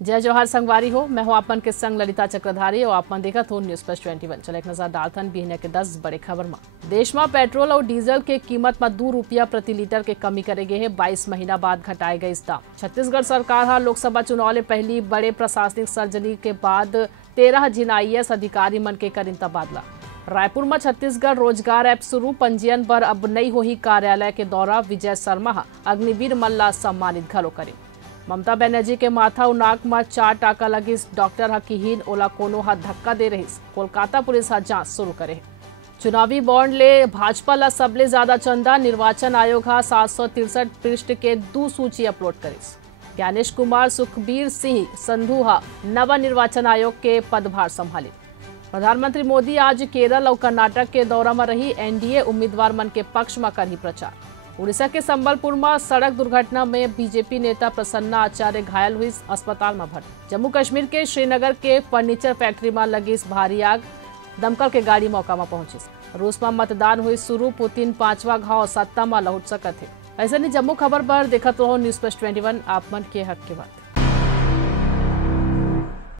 जय जोहार संगवारी हो। मैं हूं आपन के संग ललिता चक्रधारी और आपन देखत हो न्यूज प्लस 21। चले एक नजर डालथन बिहने के 10 बड़े खबर में। देश में पेट्रोल और डीजल के कीमत में 2 रुपया प्रति लीटर के कमी करे गए है। 22 महीना बाद घटाए गए इस दाम। छत्तीसगढ़ सरकार हा लोकसभा चुनाव ले पहली बड़े प्रशासनिक सर्जरी के बाद 13 जिन IAS अधिकारी मन के करिन तबादला। रायपुर में छत्तीसगढ़ रोजगार ऐप शुरू। पंजीयन पर अब नहीं होही कार्यालय के दौरा। विजय शर्मा अग्निवीर मल्ला सम्मानित घलो करे। ममता बनर्जी के माथा और नाक में 4 टाका लगिस। डॉक्टर हकीहीन ओला कोनो हाथ धक्का दे रही। कोलकाता पुलिस हा जांच शुरू करे। चुनावी बॉन्ड ले भाजपा ला सबले ज्यादा चंदा। निर्वाचन आयोग हा 763 पृष्ठ के 2 सूची अपलोड करिस। ज्ञानेश कुमार सुखबीर सिंह संधू हा नवा निर्वाचन आयोग के पदभार संभाली। प्रधानमंत्री मोदी आज केरल और कर्नाटक के दौरा में रही। NDA उम्मीदवार मन के पक्ष में करी प्रचार। उड़ीसा के संबलपुर में सड़क दुर्घटना में बीजेपी नेता प्रसन्ना आचार्य घायल हुई, अस्पताल में भर्ती। जम्मू कश्मीर के श्रीनगर के फर्नीचर फैक्ट्री में लगी भारी आग। दमकल के गाड़ी मौका में पहुंची। रूस में मतदान हुई शुरू। पुतिन 5वां घाव सत्ता में लौट सकत है। ऐसे नहीं जम्मू खबर पर देखत रहो न्यूज प्लस 21 आप मन के हक के बात।